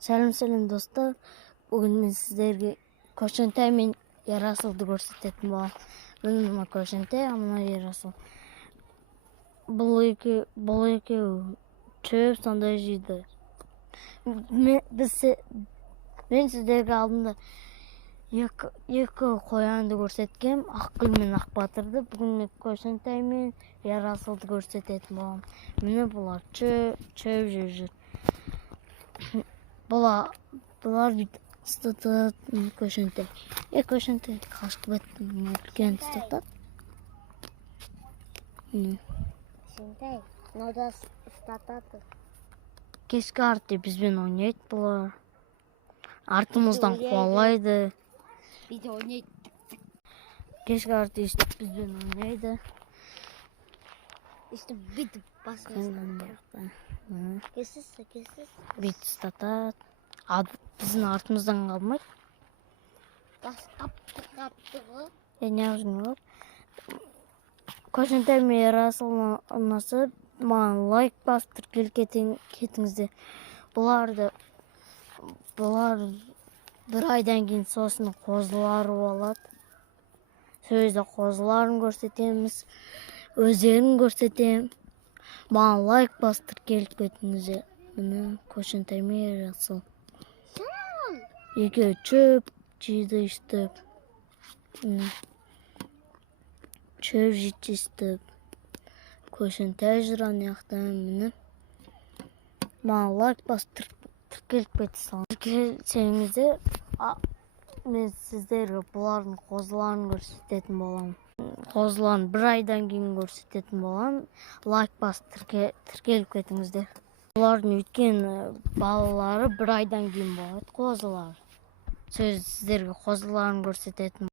Сәлем достар. Бүгін мен сіздерге көшентай мен Ерасылды көрсететін боламын. Мына көшентай, мына Ерасыл. Бұл екеуі чөп сондай жейді. Мен сіздерге алдында екі қоянды көрсеткем, Ақгүл мен Ақбатырды. Бүгін мен көшентай мен Ерасылды көрсететін боламын. Міне бұлар чөп жүр. Бұлар бүйтіп ұстатады көшентай. Көшентай қашып беттім, үлкен ұстатады. Көшентай, мынада ұстатады. Кешкі арты бізбен ойнайды бұлар. Артымыздан қуалайды. Биде ойнайды. Кешкі арты бізбен ойнайды. Бүйтіп басымыздан. Кесіз. Бүйтіп ұстатады. Біздің артымыздан қалмайды. Қапты ғой. Неғылжын ғой. Көшентай мен Ерасыл ұнаса, маған лайк басып кетіңіздер. Бұлар бір айдан кейін сосын қозылары болады. Сөзді қозыларын көрсетеміз, өздерін көрсетем. Маған лайк басып кетіңіздер. Міне көшентай мен Ерасыл. Екеуі чөп жейді істеп. Чөп жейді істеп. Көшентай жүр аяқта. Міне маған лайк басып кетсеңіздер, мен сіздерге бұлардың қозыларын көрсететін боламын. Қозыларын бір айдан кейін көрсететін боламын. Лайк басып тіркеліп кетіңіздер. Бұлардың өткен балалары бір айдан кейін болады, қозылар. Сіздерге қозыларын көрсететін